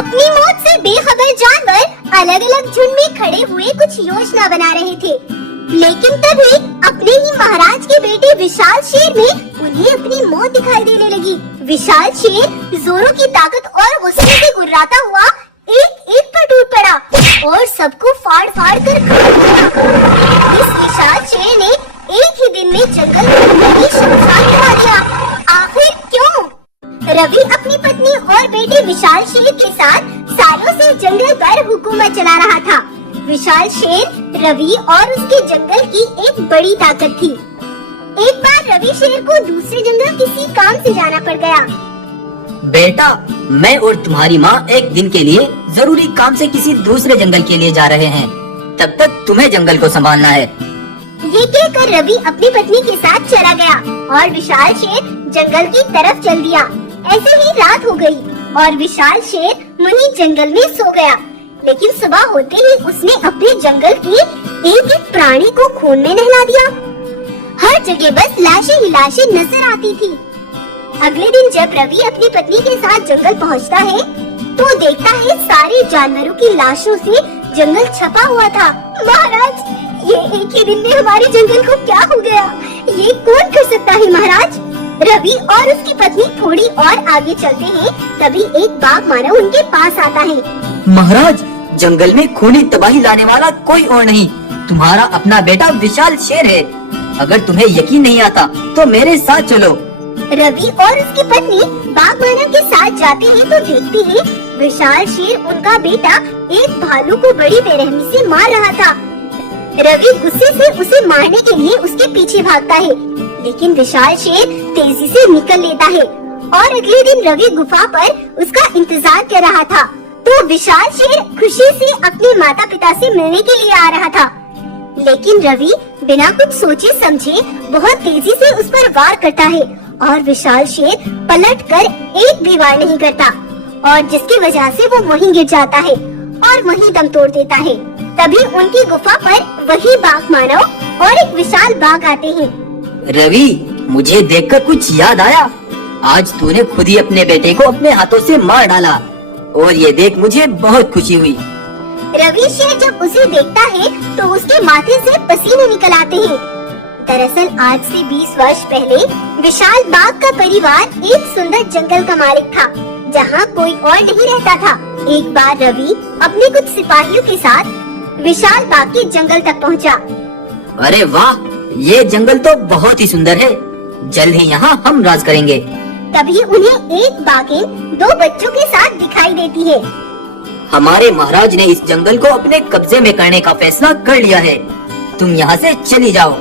अपनी मौत से बेखबर जानवर अलग अलग झुंड में खड़े हुए कुछ योजना बना रहे थे, लेकिन तभी अपने ही महाराज के बेटे विशाल शेर में उन्हें अपनी मौत दिखाई देने लगी। विशाल शेर जोरों की ताकत और गुस्से से गुर्राता हुआ एक एक पर टूट पड़ा और सबको फाड़ फाड़ कर खा गया। इस विशाल शेर ने एक ही दिन में जंगल को शमशान बना दिया। आखिर क्यों? रवि अपनी पत्नी और बेटे विशाल शेर के साथ सालों से जंगल पर हुकूमत चला रहा था। विशाल शेर रवि और उसके जंगल की एक बड़ी ताकत थी। एक बार रवि शेर को दूसरे जंगल किसी काम से जाना पड़ गया। बेटा, मैं और तुम्हारी माँ एक दिन के लिए जरूरी काम से किसी दूसरे जंगल के लिए जा रहे हैं। तब तक तुम्हें जंगल को संभालना है। ये कहकर रवि अपनी पत्नी के साथ चला गया और विशाल शेर जंगल की तरफ चल दिया। ऐसे ही रात हो गई और विशाल शेर वहीं जंगल में सो गया। लेकिन सुबह होते ही उसने अपने जंगल की एक एक प्राणी को खून में नहला दिया। हर जगह बस लाशें ही लाशें नजर आती थी। अगले दिन जब रवि अपनी पत्नी के साथ जंगल पहुंचता है तो देखता है सारे जानवरों की लाशों से जंगल छपा हुआ था। महाराज, ये एक ही दिन में हमारे जंगल को क्या हो गया? ये कौन कर सकता है महाराज? रवि और उसकी पत्नी थोड़ी और आगे चलते हैं, तभी एक बाघ मानव उनके पास आता है। महाराज, जंगल में खूनी तबाही लाने वाला कोई और नहीं, तुम्हारा अपना बेटा विशाल शेर है। अगर तुम्हें यकीन नहीं आता तो मेरे साथ चलो। रवि और उसकी पत्नी बाघ मानव के साथ जाते हैं तो देखते हैं विशाल शेर उनका बेटा एक भालू को बड़ी बेरहमी से मार रहा था। रवि गुस्से से उसे मारने के लिए उसके पीछे भागता है, लेकिन विशाल शेर तेजी से निकल लेता है और अगले दिन रवि गुफा पर उसका इंतजार कर रहा था। तो विशाल शेर खुशी से अपने माता पिता से मिलने के लिए आ रहा था, लेकिन रवि बिना कुछ सोचे समझे बहुत तेजी से उस पर वार करता है और विशाल शेर पलटकर एक भी वार नहीं करता और जिसकी वजह से वो वहीं गिर जाता है और वहीं दम तोड़ देता है। तभी उनकी गुफा पर वही बाघ मानव और एक विशाल बाघ आते हैं। रवि, मुझे देखकर कुछ याद आया। आज तूने खुद ही अपने बेटे को अपने हाथों से मार डाला और ये देख मुझे बहुत खुशी हुई। रवि शेर जब उसे देखता है तो उसके माथे से पसीने निकल आते हैं। दरअसल आज से 20 वर्ष पहले विशाल बाघ का परिवार एक सुंदर जंगल का मालिक था, जहाँ कोई और नहीं रहता था। एक बार रवि अपने कुछ सिपाहियों के साथ विशाल बाघ के जंगल तक पहुँचा। अरे वाह, ये जंगल तो बहुत ही सुंदर है। जल्द ही यहाँ हम राज करेंगे। तभी उन्हें एक बाघिन 2 बच्चों के साथ दिखाई देती है। हमारे महाराज ने इस जंगल को अपने कब्जे में करने का फैसला कर लिया है। तुम यहाँ से चली जाओ।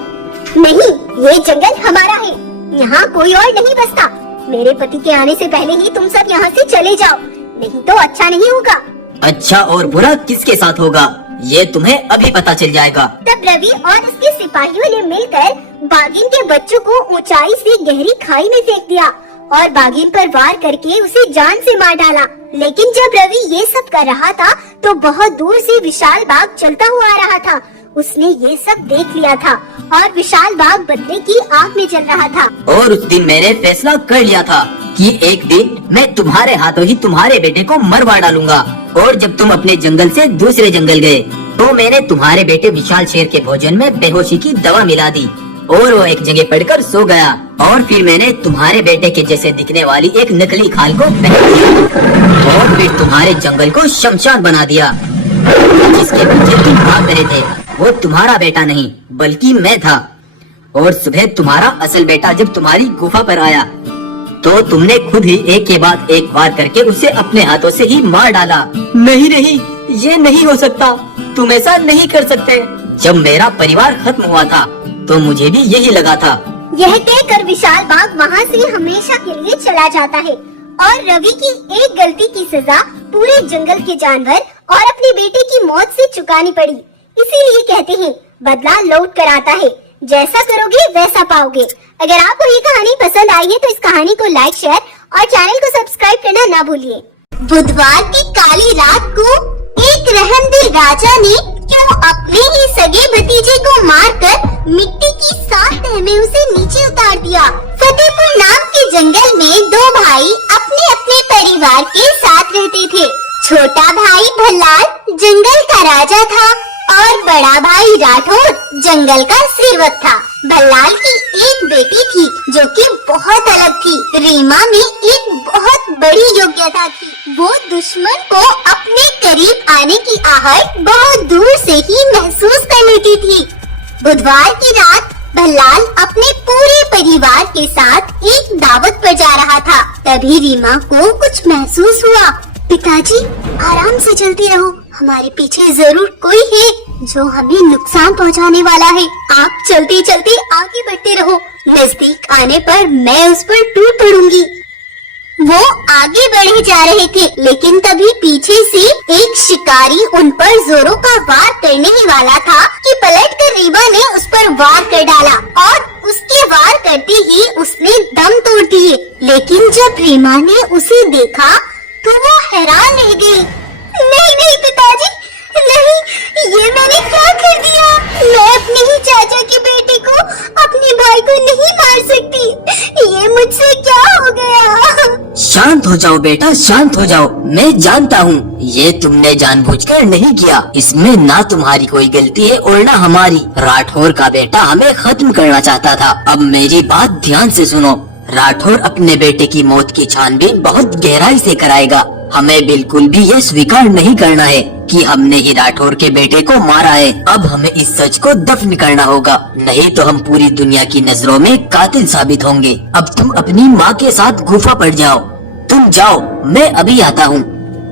नहीं, ये जंगल हमारा है, यहाँ कोई और नहीं बसता। मेरे पति के आने से पहले ही तुम सब यहाँ से चले जाओ, नहीं तो अच्छा नहीं होगा। अच्छा और बुरा किसके साथ होगा, ये तुम्हें अभी पता चल जाएगा। तब रवि और उसके सिपाहियों ने मिलकर बाघिन के बच्चों को ऊंचाई से गहरी खाई में फेंक दिया और बाघिन पर वार करके उसे जान से मार डाला। लेकिन जब रवि ये सब कर रहा था तो बहुत दूर से विशाल बाघ चलता हुआ आ रहा था। उसने ये सब देख लिया था और विशाल बाघ बदले की आग में जल रहा था। और उस दिन मैंने फैसला कर लिया था कि एक दिन मैं तुम्हारे हाथों ही तुम्हारे बेटे को मरवा डालूंगा। और जब तुम अपने जंगल से दूसरे जंगल गए तो मैंने तुम्हारे बेटे विशाल शेर के भोजन में बेहोशी की दवा मिला दी और वो एक जगह पड़कर सो गया। और फिर मैंने तुम्हारे बेटे के जैसे दिखने वाली एक नकली खाल को पहन दिया और फिर तुम्हारे जंगल को शमशान बना दिया। जिसके पीछे तुम भाग रहे थे वो तुम्हारा बेटा नहीं बल्कि मैं था। और सुबह तुम्हारा असल बेटा जब तुम्हारी गुफा पर आया तो तुमने खुद ही एक के बाद एक वार करके उसे अपने हाथों से ही मार डाला। नहीं नहीं, ये नहीं हो सकता, तुम ऐसा नहीं कर सकते। जब मेरा परिवार खत्म हुआ था तो मुझे भी यही लगा था। यह कहकर विशाल बाघ वहाँ से हमेशा के लिए चला जाता है और रवि की एक गलती की सजा पूरे जंगल के जानवर और अपने बेटे की मौत से चुकानी पड़ी। इसीलिए कहते हैं बदला लौट कर आता है, जैसा करोगे वैसा पाओगे। अगर आपको ये कहानी पसंद आई है तो इस कहानी को लाइक, शेयर और चैनल को सब्सक्राइब करना ना भूलिए। बुधवार की काली रात को एक रहमदिल राजा ने क्यों अपने ही सगे भतीजे को मारकर मिट्टी की 7 तह में उसे नीचे उतार दिया। फतेहपुर नाम के जंगल में 2 भाई अपने अपने परिवार के साथ रहते थे। छोटा भाई भल्लाल जंगल का राजा था और बड़ा भाई राठौर जंगल का सेवक था। भल्लाल की एक बेटी थी जो कि बहुत अलग थी। रीमा में एक बहुत बड़ी योग्यता थी। वो दुश्मन को अपने करीब आने की आहट बहुत दूर से ही महसूस कर लेती थी। बुधवार की रात भल्लाल अपने पूरे परिवार के साथ एक दावत पर जा रहा था। तभी रीमा को कुछ महसूस हुआ। पिताजी, आराम से चलते रहो, हमारे पीछे जरूर कोई है जो हमें नुकसान पहुंचाने वाला है। आप चलते चलते आगे बढ़ते रहो, नजदीक आने पर मैं उस पर टूट पड़ूंगी। वो आगे बढ़े जा रहे थे, लेकिन तभी पीछे से एक शिकारी उन पर जोरों का वार करने ही वाला था कि पलटकर रीमा ने उस पर वार कर डाला और उसके वार करते ही उसने दम तोड़ दिए। लेकिन जब रीमा ने उसे देखा तो वो हैरान रह गई। नहीं नहीं पिताजी, नहीं, ये मैंने क्या कर दिया? मैं अपने ही चाचा के बेटे को, अपने भाई को नहीं मार सकती। ये मुझसे क्या हो गया? शांत हो जाओ बेटा, शांत हो जाओ। मैं जानता हूँ ये तुमने जानबूझकर नहीं किया। इसमें ना तुम्हारी कोई गलती है और ना हमारी। राठौर का बेटा हमें खत्म करना चाहता था। अब मेरी बात ध्यान से सुनो। राठौर अपने बेटे की मौत की छानबीन बहुत गहराई से कराएगा। हमें बिल्कुल भी ये स्वीकार नहीं करना है कि हमने ही राठौर के बेटे को मारा है। अब हमें इस सच को दफन करना होगा, नहीं तो हम पूरी दुनिया की नजरों में कातिल साबित होंगे। अब तुम अपनी माँ के साथ गुफा पर जाओ। तुम जाओ, मैं अभी आता हूँ।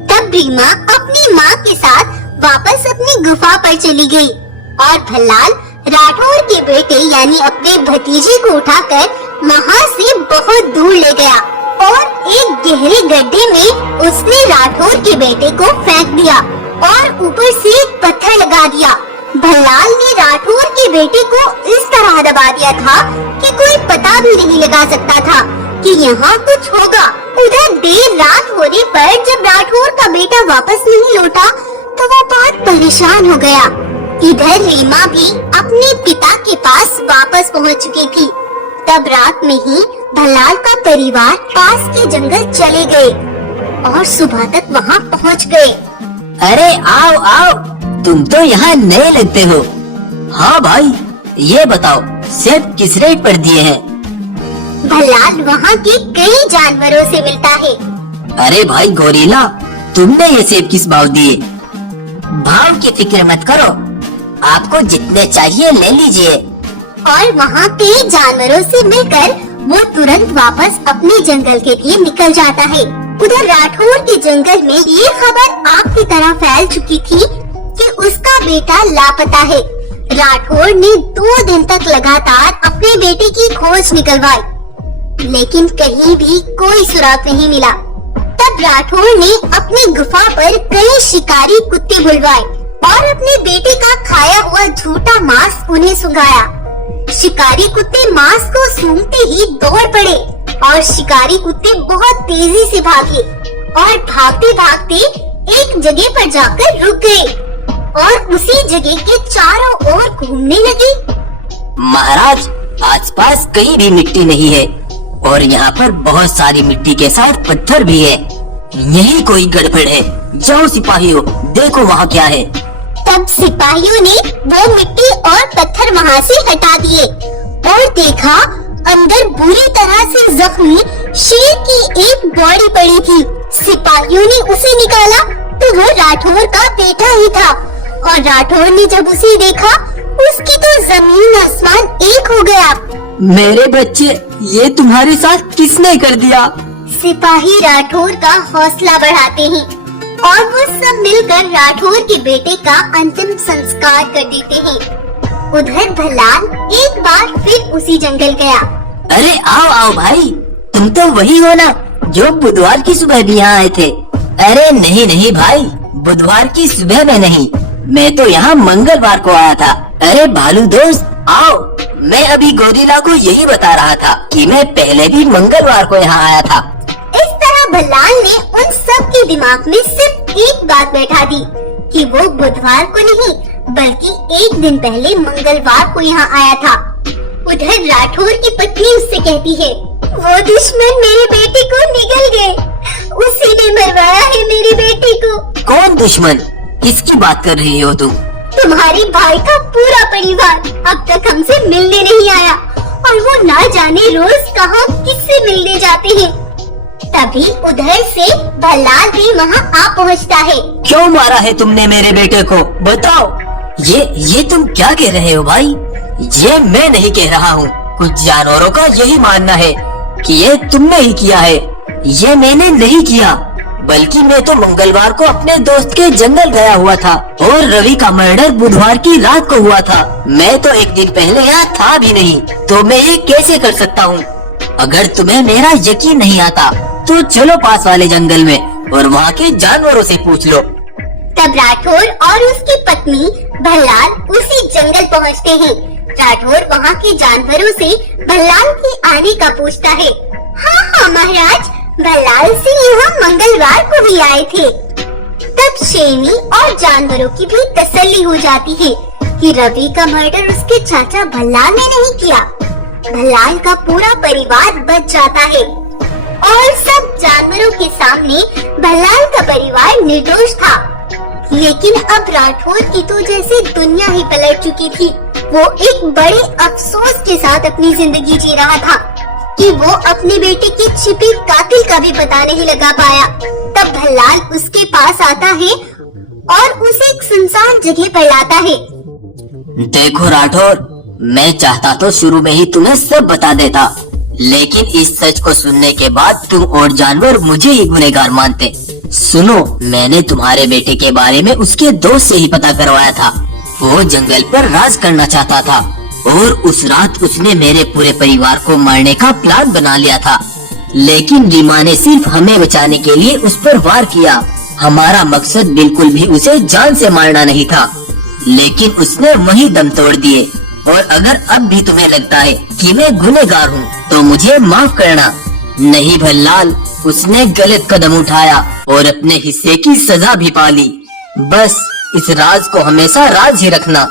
तब रीमा अपनी माँ के साथ वापस अपनी गुफा पर चली गई और भल्लाल राठौर के बेटे यानी अपने भतीजे को उठाकर वहाँ से बहुत दूर ले गया और एक गहरे गड्ढे में उसने राठौर के बेटे को फेंक दिया और ऊपर से एक पत्थर लगा दिया। भल्लाल ने राठौर के बेटे को इस तरह दबा दिया था कि कोई पता भी नहीं लगा सकता था कि यहाँ कुछ होगा। उधर देर रात होने पर जब राठौर का बेटा वापस नहीं लौटा तो वो बहुत परेशान हो गया। इधर रीमा भी अपने पिता के पास वापस पहुँच चुकी थी। तब रात में ही भल्लाल का परिवार पास के जंगल चले गए और सुबह तक वहाँ पहुँच गए। अरे आओ आओ, तुम तो यहाँ नए लगते हो। हाँ भाई, ये बताओ सेब किस रेट पर दिए हैं? भल्लाल वहाँ के कई जानवरों से मिलता है। अरे भाई गोरिल्ला, तुमने ये सेब किस भाव दिए? भाव की फिक्र मत करो, आपको जितने चाहिए ले लीजिए। और वहाँ के जानवरों से मिलकर वो तुरंत वापस अपने जंगल के लिए निकल जाता है। उधर राठौर के जंगल में ये खबर आग की तरह फैल चुकी थी कि उसका बेटा लापता है। राठौर ने 2 दिन तक लगातार अपने बेटे की खोज निकलवाई, लेकिन कहीं भी कोई सुराग नहीं मिला। तब राठौर ने अपनी गुफा पर कई शिकारी कुत्ते बुलवाए और अपने बेटे का खाया हुआ झूठा मांस उन्हें सुंघाया। शिकारी कुत्ते मांस को सूंघते ही दौड़ पड़े और शिकारी कुत्ते बहुत तेजी से भागे और भागते भागते एक जगह पर जाकर रुक गए और उसी जगह के चारों ओर घूमने लगे। महाराज, आसपास कहीं भी मिट्टी नहीं है और यहाँ पर बहुत सारी मिट्टी के साथ पत्थर भी है। यही कोई गड़बड़ है। जाओ सिपाहियों, देखो वहाँ क्या है। तब सिपाहियों ने वो मिट्टी और पत्थर वहाँ से हटा दिए और देखा अंदर बुरी तरह से जख्मी शेर की एक बॉडी पड़ी थी। सिपाहियों ने उसे निकाला तो वो राठौर का बेटा ही था और राठौर ने जब उसे देखा उसकी तो जमीन आसमान एक हो गया। मेरे बच्चे, ये तुम्हारे साथ किसने कर दिया? सिपाही राठौर का हौसला बढ़ाते हैं और वो सब मिलकर राठौर के बेटे का अंतिम संस्कार कर देते हैं। उधर भल्लाल एक बार फिर उसी जंगल गया। अरे आओ आओ भाई, तुम तो वही हो ना जो बुधवार की सुबह भी यहाँ आए थे? अरे नहीं नहीं भाई, बुधवार की सुबह में नहीं, मैं तो यहाँ मंगलवार को आया था। अरे भालू दोस्त आओ, मैं अभी गोरिल्ला को यही बता रहा था कि मैं पहले भी मंगलवार को यहाँ आया था। इस तरह भल्लाल ने उन सब के दिमाग में सिर्फ एक बात बैठा दी कि वो बुधवार को नहीं बल्कि एक दिन पहले मंगलवार को यहाँ आया था। उधर राठौर की पत्नी उससे कहती है, वो दुश्मन मेरे बेटे को निगल गए। उसी ने मरवाया है मेरी बेटी को। कौन दुश्मन? किसकी बात कर रही हो तुम? तुम्हारे भाई का पूरा परिवार अब तक हमसे मिलने नहीं आया और वो ना जाने रोज कहाँ किससे मिलने जाते हैं। तभी उधर से भल्लाल भी वहाँ आ पहुँचता है। क्यों मारा है तुमने मेरे बेटे को? बताओ। ये तुम क्या कह रहे हो भाई? ये मैं नहीं कह रहा हूँ। कुछ जानवरों का यही मानना है कि ये तुमने ही किया है। ये मैंने नहीं किया, बल्कि मैं तो मंगलवार को अपने दोस्त के जंगल गया हुआ था और रवि का मर्डर बुधवार की रात को हुआ था। मैं तो एक दिन पहले यहाँ था भी नहीं, तो मैं ये कैसे कर सकता हूँ? अगर तुम्हें मेरा यकीन नहीं आता तो चलो पास वाले जंगल में और वहाँ के जानवरों से पूछ लो। तब राठौर और उसकी पत्नी भल्लाल उसी जंगल पहुँचते हैं। राठौर वहाँ के जानवरों से भल्लाल के आने का पूछता है। हाँ महाराज, भल्लाल सिंह यहाँ मंगलवार को भी आए थे। तब शेरनी और जानवरों की भी तसल्ली हो जाती है कि रवि का मर्डर उसके चाचा भल्लाल ने नहीं किया। भल्लाल का पूरा परिवार बच जाता है और सब जानवरों के सामने भल्लाल का परिवार निर्दोष था। लेकिन अब राठौर की तो जैसे दुनिया ही पलट चुकी थी। वो एक बड़े अफसोस के साथ अपनी जिंदगी जी रहा था कि वो अपने बेटे के छिपे कातिल का भी पता नहीं लगा पाया। तब भल्लाल उसके पास आता है और उसे एक सुनसान जगह पर लाता है। देखो राठौर, मैं चाहता तो शुरू में ही तुम्हें सब बता देता, लेकिन इस सच को सुनने के बाद तुम और जानवर मुझे ही गुनहगार मानते। सुनो, मैंने तुम्हारे बेटे के बारे में उसके दोस्त से ही पता करवाया था। वो जंगल पर राज करना चाहता था और उस रात उसने मेरे पूरे परिवार को मारने का प्लान बना लिया था। लेकिन रीमा ने सिर्फ हमें बचाने के लिए उस पर वार किया। हमारा मकसद बिल्कुल भी उसे जान से मारना नहीं था, लेकिन उसने वही दम तोड़ दिए। और अगर अब भी तुम्हें लगता है कि मैं गुनहगार हूँ तो मुझे माफ करना। नहीं भल्लाल, उसने गलत कदम उठाया और अपने हिस्से की सजा भी पाली। बस इस राज को हमेशा राज ही रखना।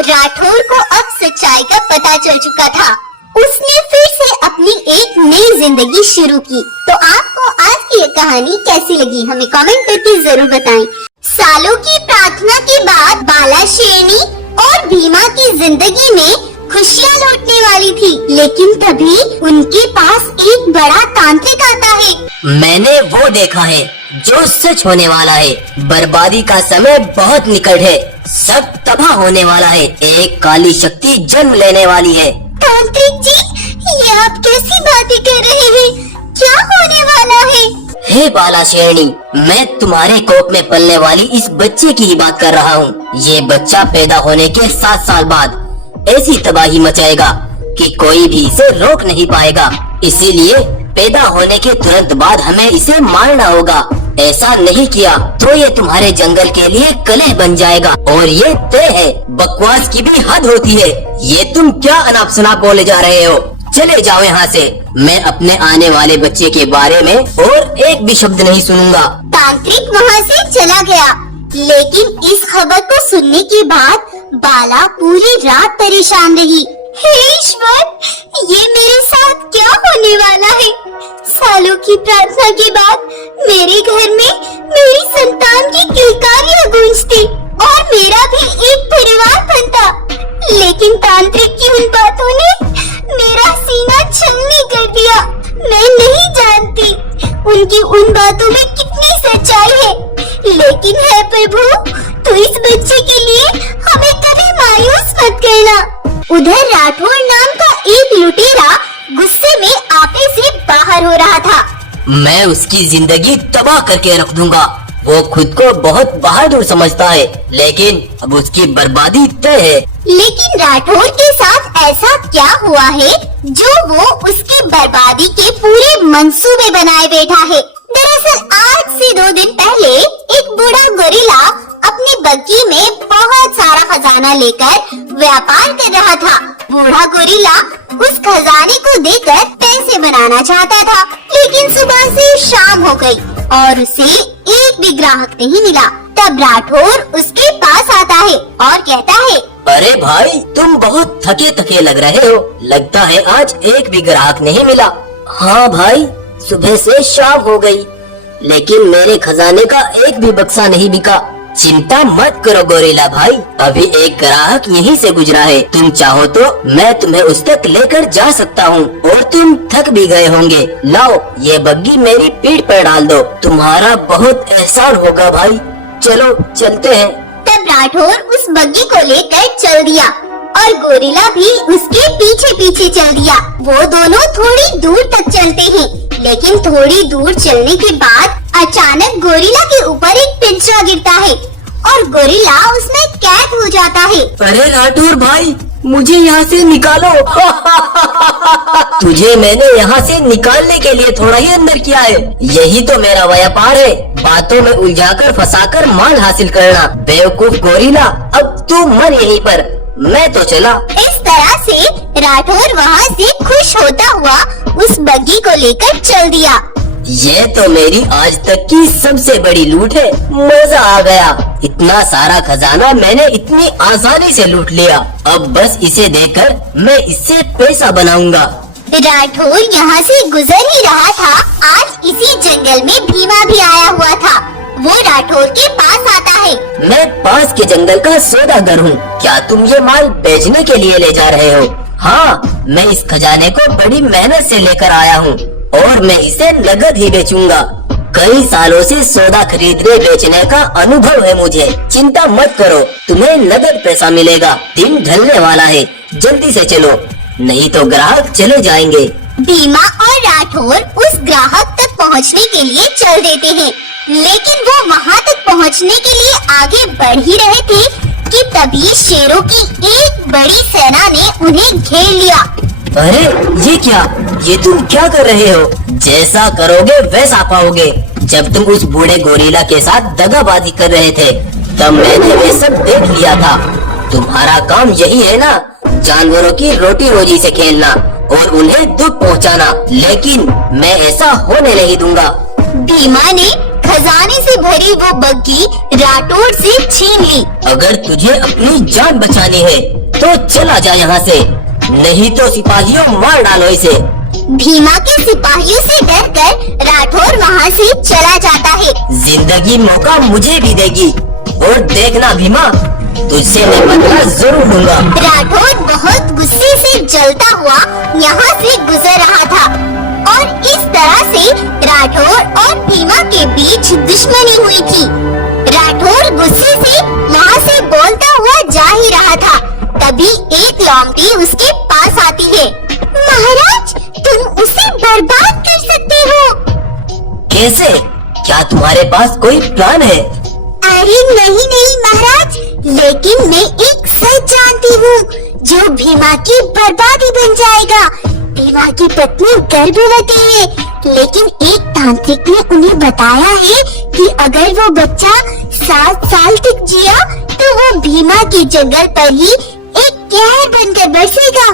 राठौर को अब सच्चाई का पता चल चुका था। उसने फिर से अपनी एक नई जिंदगी शुरू की। तो आपको आज की ये कहानी कैसी लगी, हमें कमेंट करके जरूर बताएं। सालों की प्रार्थना के बाद बाला, शेरनी और भीमा की जिंदगी में खुशियाँ लौटने वाली थी, लेकिन तभी उनके पास एक बड़ा तांत्रिक आता है। मैंने वो देखा है जो सच होने वाला है। बर्बादी का समय बहुत निकट है। सब तबाह होने वाला है। एक काली शक्ति जन्म लेने वाली है। तांत्रिक जी, ये आप कैसी बातें कर रहे हैं? क्या होने वाला है? हे बाला शेरनी, मैं तुम्हारे कोख में पलने वाली इस बच्चे की ही बात कर रहा हूँ। ये बच्चा पैदा होने के 7 साल बाद ऐसी तबाही मचाएगा कि कोई भी इसे रोक नहीं पाएगा। इसीलिए पैदा होने के तुरंत बाद हमें इसे मारना होगा। ऐसा नहीं किया तो ये तुम्हारे जंगल के लिए कलह बन जाएगा और ये तय है। बकवास की भी हद होती है। ये तुम क्या अनाप शनाप बोले जा रहे हो? चले जाओ यहाँ से। मैं अपने आने वाले बच्चे के बारे में और एक भी शब्द नहीं सुनूंगा। तांत्रिक वहाँ से चला गया, लेकिन इस खबर को सुनने के बाद बाला पूरी रात परेशान रही। हे ईश्वर, ये मेरे साथ क्या होने वाला है? सालों की प्रार्थना के बाद मेरे घर में मेरी संतान की किलकारियां गूंजती और मेरा भी एक परिवार बनता। लेकिन तांत्रिक की उन बातों ने मेरा सीना छलनी कर दिया। मैं नहीं जानती उनकी उन बातों में कितनी सच्चाई है, लेकिन है प्रभु, तो इस बच्चे के लिए हमें कभी मायूस मत करना। उधर राठौर नाम का एक लुटेरा गुस्से में आपे से बाहर हो रहा था। मैं उसकी जिंदगी तबाह करके रख दूंगा। वो खुद को बहुत बहादुर समझता है, लेकिन अब उसकी बर्बादी तय है। लेकिन राठौर के साथ ऐसा क्या हुआ है जो वो उसकी बर्बादी के पूरे मंसूबे बनाए बैठा है? दरअसल आज से 2 दिन पहले एक बूढ़ा गोरिल्ला अपनी बग्गी में बहुत सारा खजाना लेकर व्यापार कर रहा था। बूढ़ा गोरिल्ला उस खजाने को देकर पैसे बनाना चाहता था, लेकिन सुबह से शाम हो गई और उसे एक भी ग्राहक नहीं मिला। तब राठौर उसके पास आता है और कहता है, अरे भाई, तुम बहुत थके थके लग रहे हो। लगता है आज एक भी ग्राहक नहीं मिला। हाँ भाई, सुबह से शाम हो गई, लेकिन मेरे खजाने का एक भी बक्सा नहीं बिका। चिंता मत करो गोरिल्ला भाई, अभी एक ग्राहक यहीं से गुजरा है। तुम चाहो तो मैं तुम्हें उस तक लेकर जा सकता हूँ, और तुम थक भी गए होंगे। लाओ, ये बग्गी मेरी पीठ पर डाल दो, तुम्हारा बहुत एहसान होगा भाई। चलो चलते हैं। तब राठौर उस बग्गी को लेकर चल दिया और गोरिल्ला भी उसके पीछे पीछे चल दिया। वो दोनों थोड़ी दूर तक चलते हैं, लेकिन थोड़ी दूर चलने के बाद अचानक गोरिल्ला के ऊपर एक पिंजरा गिरता है और गोरिल्ला उसमें कैद हो जाता है। अरे राठौर भाई, मुझे यहाँ से निकालो। तुझे मैंने यहाँ से निकालने के लिए थोड़ा ही अंदर किया है। यही तो मेरा व्यापार है, बातों में उलझाकर फंसाकर माल हासिल करना। बेवकूफ गोरिल्ला, अब तू मर यहीं पर, मैं तो चला। इस तरह से राठौर वहाँ से खुश होता हुआ उस बग्गी को लेकर चल दिया। ये तो मेरी आज तक की सबसे बड़ी लूट है। मजा आ गया, इतना सारा खजाना मैंने इतनी आसानी से लूट लिया। अब बस इसे देकर मैं इससे पैसा बनाऊंगा। राठौर यहाँ से गुजर ही रहा था, आज इसी जंगल में भीमा भी आया हुआ था। वो राठौर के पास आता है। मैं पास के जंगल का सौदागर हूँ, क्या तुम ये माल बेचने के लिए ले जा रहे हो? हाँ, मैं इस खजाने को बड़ी मेहनत से लेकर आया हूँ और मैं इसे नगद ही बेचूंगा। कई सालों से सौदा खरीदने बेचने का अनुभव है मुझे। चिंता मत करो, तुम्हें नगद पैसा मिलेगा। दिन ढलने वाला है, जल्दी से चलो, नहीं तो ग्राहक चले जाएंगे। भीमा और राठौर उस ग्राहक तक पहुँचने के लिए चल देते हैं, लेकिन वो वहाँ तक पहुँचने के लिए आगे बढ़ ही रहे थे कि तभी शेरों की एक बड़ी सेना ने उन्हें घेर लिया। अरे ये क्या, ये तुम क्या कर रहे हो? जैसा करोगे वैसा पाओगे। जब तुम उस बूढ़े गोरिल्ला के साथ दगाबाजी कर रहे थे, तब मैंने वे सब देख लिया था। तुम्हारा काम यही है ना, जानवरों की रोटी रोजी से खेलना और उन्हें दुख पहुंचाना, लेकिन मैं ऐसा होने नहीं दूंगा। भीमा ने खजाने से भरी वो बग्गी राठौर से छीन ली। अगर तुझे अपनी जान बचानी है तो चला जा यहाँ से, नहीं तो सिपाहियों मार डालो इसे। भीमा के सिपाहियों से डरकर राठौर वहाँ से चला जाता है। जिंदगी मौका मुझे भी देगी, और देखना भीमा, तुझसे मैं बदला जरूर लूंगा। राठौर बहुत गुस्से से जलता हुआ यहाँ से गुजर रहा था और इस तरह से राठौर और भीमा के बीच दुश्मनी हुई थी। राठौर गुस्से से वहाँ से बोलता हुआ जा ही रहा था, तभी एक लोमड़ी उसके पास आती है। महाराज, तुम उसे बर्बाद कर सकते हो। कैसे? क्या तुम्हारे पास कोई प्लान है? अरे नहीं महाराज, लेकिन मैं एक सच जानती हूँ जो भीमा की बर्बादी बन जाएगा। भीमा की पत्नी गर्भवती है, लेकिन एक तांत्रिक ने उन्हें बताया है कि अगर वो बच्चा 7 साल तक जिया तो वो भीमा के जंगल पर ही एक कहर बनकर बरसेगा।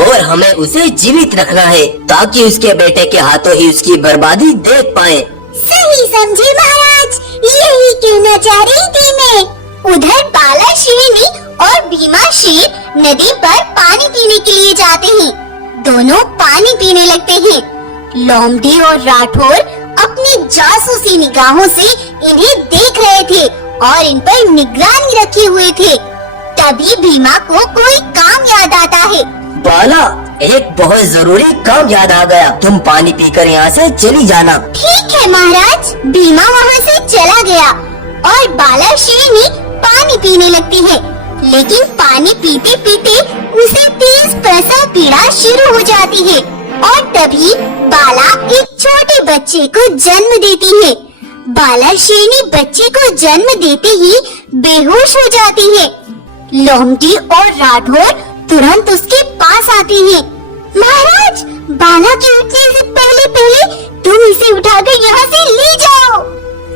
और हमें उसे जीवित रखना है ताकि उसके बेटे के हाथों ही उसकी बर्बादी देख पाए। सही समझे महाराज, यही कहना चाह रही थी मैं। उधर बाला शेरनी और भीमा शेर नदी पर पानी पीने के लिए जाते हैं। दोनों पानी पीने लगते हैं। लोमड़ी और राठौर अपनी जासूसी निगाहों से इन्हें देख रहे थे और इन पर निगरानी रखे हुए थे। तभी भीमा को कोई काम याद आता है। बाला, एक बहुत जरूरी काम याद आ गया, तुम पानी पीकर यहाँ से चली जाना। ठीक है महाराज। भीमा वहाँ से चला गया और बाला शेरनी पानी पीने लगती है, लेकिन पानी पीते पीते उसे तेज प्रसव पीड़ा शुरू हो जाती है और तभी बाला एक छोटे बच्चे को जन्म देती है। बाला शेरनी बच्चे को जन्म देते ही बेहोश हो जाती है। लोमड़ी और राठौर तुरंत उसके पास आते हैं। महाराज, बाला के उठने से पहले तुम इसे उठाकर यहाँ से ले जाओ।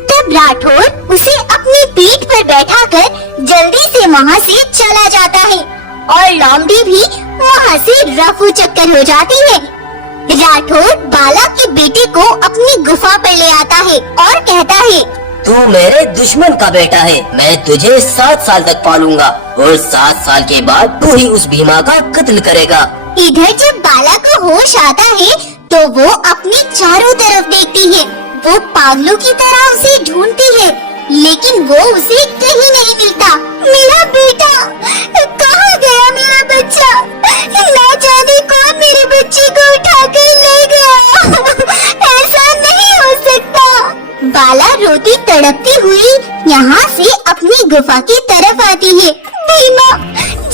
तब राठौर उसे अपनी पीठ पर बैठाकर जल्दी से वहाँ से चला जाता है और लोमड़ी भी वहाँ से रफू चक्कर हो जाती है। राठौर बाला के बेटे को अपनी गुफा पर ले आता है और कहता है, तू मेरे दुश्मन का बेटा है, मैं तुझे 7 साल तक पालूंगा और 7 साल के बाद तू ही उस भीमा का कत्ल करेगा। इधर जब बाला को होश आता है तो वो अपनी चारों तरफ देखती है। वो पागलों की तरह उसे ढूंढती है, लेकिन वो उसे कहीं नहीं मिलता। मेरा बेटा कहाँ गया? मेरा बच्चा, ना जाने कौन मेरे बच्चे को उठाकर ले गया। ऐसा नहीं हो सकता। बाला रोती तड़पती हुई यहाँ से अपनी गुफा की तरफ आती है। भीमा,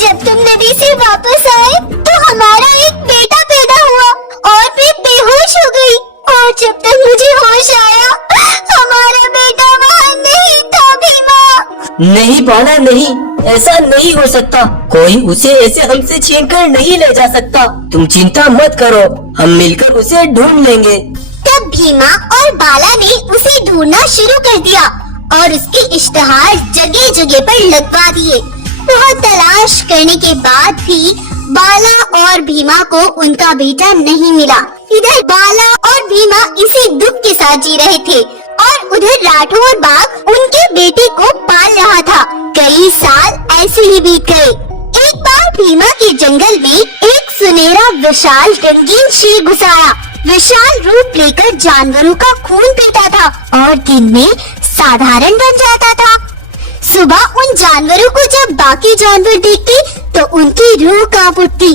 जब तुम नदी से वापस आए तो हमारा एक बेटा पैदा हुआ और मैं बेहोश हो गई, और जब तक मुझे होश आया हमारा बेटा वहाँ नहीं था। भीमा, नहीं बाला, नहीं, ऐसा नहीं हो सकता। कोई उसे ऐसे हमसे छीन कर नहीं ले जा सकता। तुम चिंता मत करो, हम मिलकर उसे ढूंढ लेंगे। तब भीमा और बाला ने उसे ढूंढना शुरू कर दिया और उसके इश्तहार जगह जगह पर लगवा दिए। बहुत तलाश करने के बाद भी बाला और भीमा को उनका बेटा नहीं मिला। इधर बाला और भीमा इसी दुख के साथ जी रहे थे और उधर राठौर बाघ उनके बेटे को पाल रहा था। कई साल ऐसे ही बीत गए। एक बार भीमा के जंगल में एक सुनहरा विशाल रंगीन शेर घुस आया। विशाल रूप लेकर जानवरों का खून पीता था और दिन में साधारण बन जाता था। सुबह उन जानवरों को जब बाकी जानवर देखते तो उनकी रूह कांप उठती।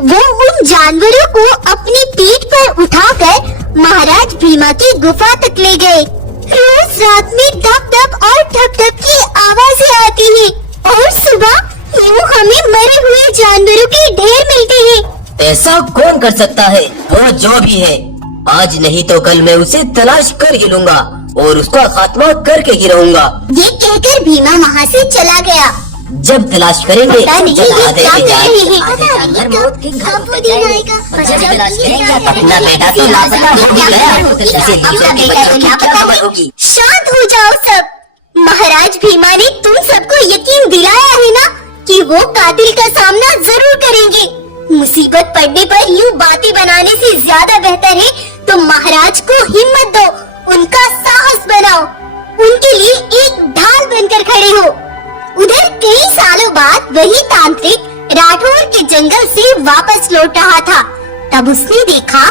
वो उन जानवरों को अपनी पीठ पर उठाकर महाराज भीमा की गुफा तक ले गए। रोज रात में दप दप और ठप ठप की आवाजें आती है और सुबह यूं हमें मरे हुए जानवरों के ढेर मिलते हैं। ऐसा कौन कर सकता है? वो जो भी है, आज नहीं तो कल मैं उसे तलाश कर ही लूंगा और उसका खात्मा करके ही रहूंगा। ये कहकर भीमा वहाँ से चला गया। जब तलाश करेंगे पता नहीं जब ये आधे क्या के कर जाए, रहे हैं। आधे जानवर मौत के घर कब वो पे दिन जाएंगे। आएगा? और जब तलाश करेंगे अपना बेटा तो लापता हो ही गया, इसे दूसरे के बच्चों की क्या खबर होगी? शांत हो जाओ सब। महाराज भीमा ने तुम सबको यकीन दिलाया है ना कि वो कातिल का सामना जरूर करेंगे। मुसीबत पड़ने पर यूं बातें बनाने से ज्यादा बेहतर है तो महाराज को हिम्मत दो, उनका साहस बनाओ, उनके लिए एक ढाल बनकर खड़े हो। उधर कई सालों बाद वही तांत्रिक राठौर के जंगल से वापस लौट रहा था। तब उसने देखा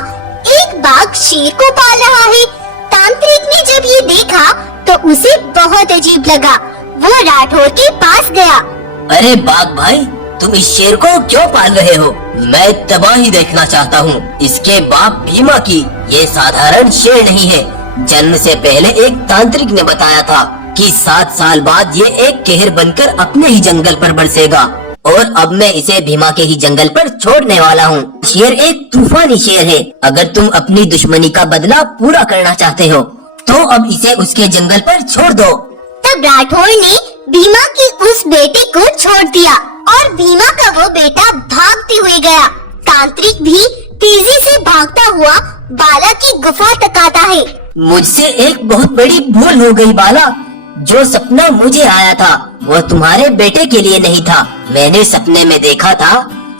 एक बाघ शेर को पाल रहा है। तांत्रिक ने जब ये देखा तो उसे बहुत अजीब लगा। वो राठौर के पास गया। अरे बाघ भाई, तुम इस शेर को क्यों पाल रहे हो? मैं तबाही देखना चाहता हूँ। इसके बाप भीमा की ये साधारण शेर नहीं है। जन्म से पहले एक तांत्रिक ने बताया था कि 7 साल बाद ये एक कहर बनकर अपने ही जंगल पर बरसेगा और अब मैं इसे भीमा के ही जंगल पर छोड़ने वाला हूँ। शेर एक तूफानी शेर है। अगर तुम अपनी दुश्मनी का बदला पूरा करना चाहते हो तो अब इसे उसके जंगल पर छोड़ दो। तब राठौर ने भीमा के उस बेटे को छोड़ दिया और भीमा का वो बेटा भागते हुए गया। तांत्रिक भी तेजी से भागता हुआ बाला की गुफा तक आता है। मुझसे एक बहुत बड़ी भूल हो गई बाला। जो सपना मुझे आया था वो तुम्हारे बेटे के लिए नहीं था। मैंने सपने में देखा था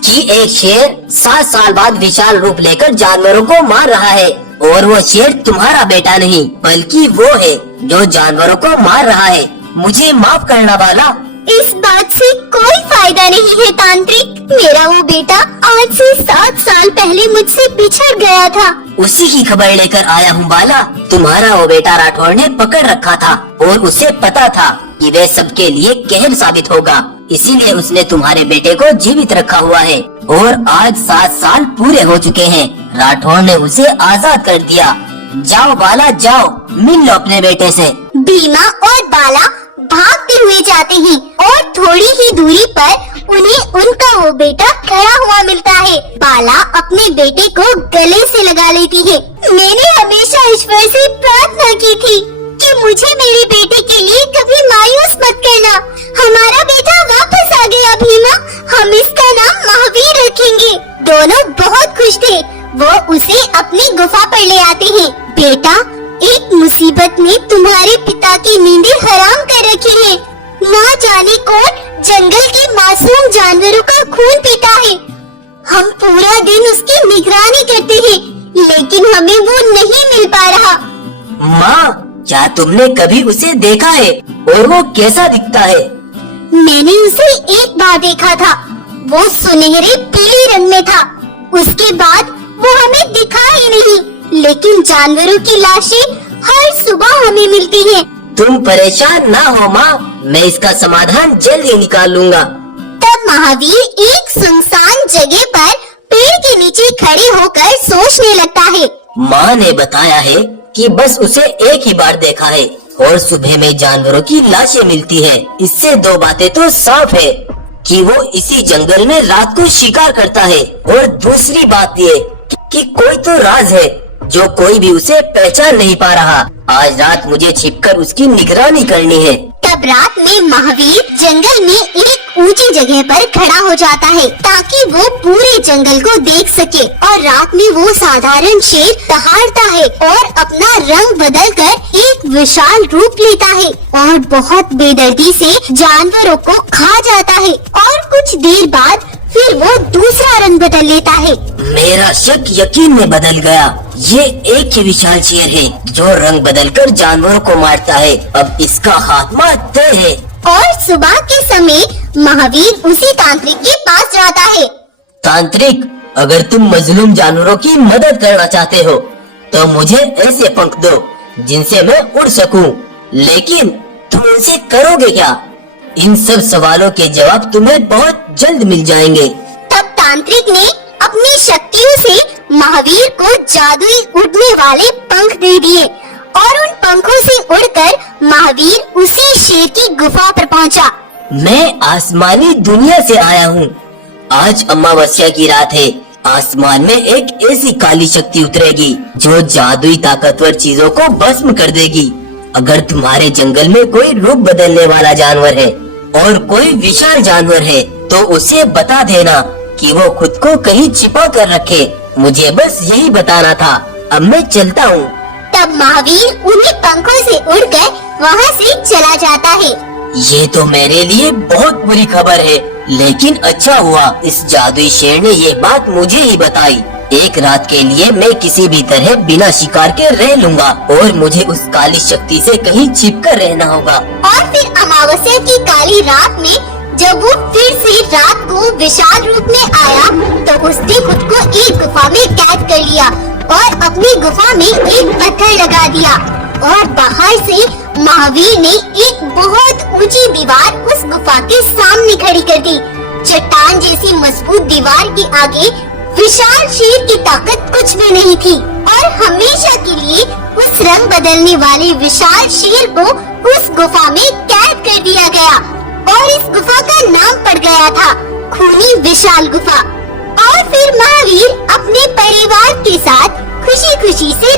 कि एक शेर 7 साल बाद विशाल रूप लेकर जानवरों को मार रहा है और वो शेर तुम्हारा बेटा नहीं बल्कि वो है जो जानवरों को मार रहा है। मुझे माफ करना बाला। इस बात से कोई फायदा नहीं है तांत्रिक। मेरा वो बेटा आज से 7 साल पहले मुझसे बिछड़ गया था। उसी की खबर लेकर आया हूँ बाला। तुम्हारा वो बेटा राठौर ने पकड़ रखा था और उसे पता था कि वह सबके लिए कहर साबित होगा, इसीलिए उसने तुम्हारे बेटे को जीवित रखा हुआ है और आज 7 साल पूरे हो चुके हैं। राठौर ने उसे आजाद कर दिया। जाओ बाला, जाओ मिल लो अपने बेटे से। भीमा और बाला भागते हुए जाते हैं और थोड़ी ही दूरी पर उन्हें उनका वो बेटा खड़ा हुआ मिलता है। बाला अपने बेटे को गले से लगा लेती है। मैंने हमेशा ईश्वर से प्रार्थना की थी कि मुझे मेरे बेटे के लिए कभी मायूस मत करना। हमारा बेटा वापस आ गया भीमा, हम इसका नाम महावीर रखेंगे। दोनों बहुत खुश थे। वो उसे अपनी गुफा पर ले आते हैं। बेटा, एक मुसीबत ने तुम्हारे पिता की नींदें हराम कर रखी है। ना जाने कौन जंगल के मासूम जानवरों का खून पीता है। हम पूरा दिन उसकी निगरानी करते हैं, लेकिन हमें वो नहीं मिल पा रहा। माँ, क्या तुमने कभी उसे देखा है और वो कैसा दिखता है? मैंने उसे एक बार देखा था। वो सुनहरे पीले रंग में था। उसके बाद वो हमें दिखा ही नहीं, लेकिन जानवरों की लाशें हर सुबह हमें मिलती हैं। तुम परेशान ना हो माँ, मैं इसका समाधान जल्द ही निकाल लूंगा। तब महावीर एक सुनसान जगह पर पेड़ के नीचे खड़े होकर सोचने लगता है। माँ ने बताया है कि बस उसे एक ही बार देखा है और सुबह में जानवरों की लाशें मिलती है। इससे दो बातें तो साफ है कि वो इसी जंगल में रात को शिकार करता है, और दूसरी बात ये कि कोई तो राज है जो कोई भी उसे पहचान नहीं पा रहा। आज रात मुझे छिपकर उसकी निगरानी करनी है। तब रात में महावीर जंगल में एक ऊंची जगह पर खड़ा हो जाता है ताकि वो पूरे जंगल को देख सके। और रात में वो साधारण शेर दहाड़ता है और अपना रंग बदलकर एक विशाल रूप लेता है और बहुत बेदर्दी से जानवरों को खा जाता है। और कुछ देर बाद फिर वो दूसरा रंग बदल लेता है। मेरा शक यकीन में बदल गया। ये एक ही विशाल शेर है जो रंग बदलकर जानवरों को मारता है। अब इसका खात्मा तय है। और सुबह के समय महावीर उसी तांत्रिक के पास जाता है। तांत्रिक, अगर तुम मजलूम जानवरों की मदद करना चाहते हो तो मुझे ऐसे पंख दो जिनसे मैं उड़ सकूं। लेकिन तुम उनसे करोगे क्या? इन सब सवालों के जवाब तुम्हें बहुत जल्द मिल जाएंगे। तब तांत्रिक ने अपनी शक्तियों से महावीर को जादुई उड़ने वाले पंख दे दिए और उन पंखों से उड़कर महावीर उसी शेर की गुफा पर पहुंचा। मैं आसमानी दुनिया से आया हूँ। आज अमावस्या की रात है। आसमान में एक ऐसी काली शक्ति उतरेगी जो जादुई ताकतवर चीजों को भस्म कर देगी। अगर तुम्हारे जंगल में कोई रूप बदलने वाला जानवर है और कोई विशाल जानवर है तो उसे बता देना कि वो खुद को कहीं छिपा कर रखे। मुझे बस यही बताना था। अब मैं चलता हूँ। तब महावीर उन्हीं पंखों से उड़कर वहाँ से चला जाता है। ये तो मेरे लिए बहुत बुरी खबर है, लेकिन अच्छा हुआ इस जादुई शेर ने ये बात मुझे ही बताई। एक रात के लिए मैं किसी भी तरह बिना शिकार के रह लूंगा और मुझे उस काली शक्ति से कहीं छिपकर रहना होगा। और फिर अमावस्या की काली रात में जब वो फिर से रात को विशाल रूप में आया तो उसने खुद को एक गुफा में कैद कर लिया और अपनी गुफा में एक पत्थर लगा दिया। और बाहर से महावीर ने एक बहुत ऊंची दीवार उस गुफा के सामने खड़ी कर दी। चट्टान जैसी मजबूत दीवार के आगे विशाल शेर की ताकत कुछ भी नहीं थी और हमेशा के लिए उस रंग बदलने वाले विशाल शेर को उस गुफा में कैद कर दिया गया और इस गुफा का नाम पड़ गया था खूनी विशाल गुफा। और फिर महावीर अपने परिवार के साथ खुशी खुशी से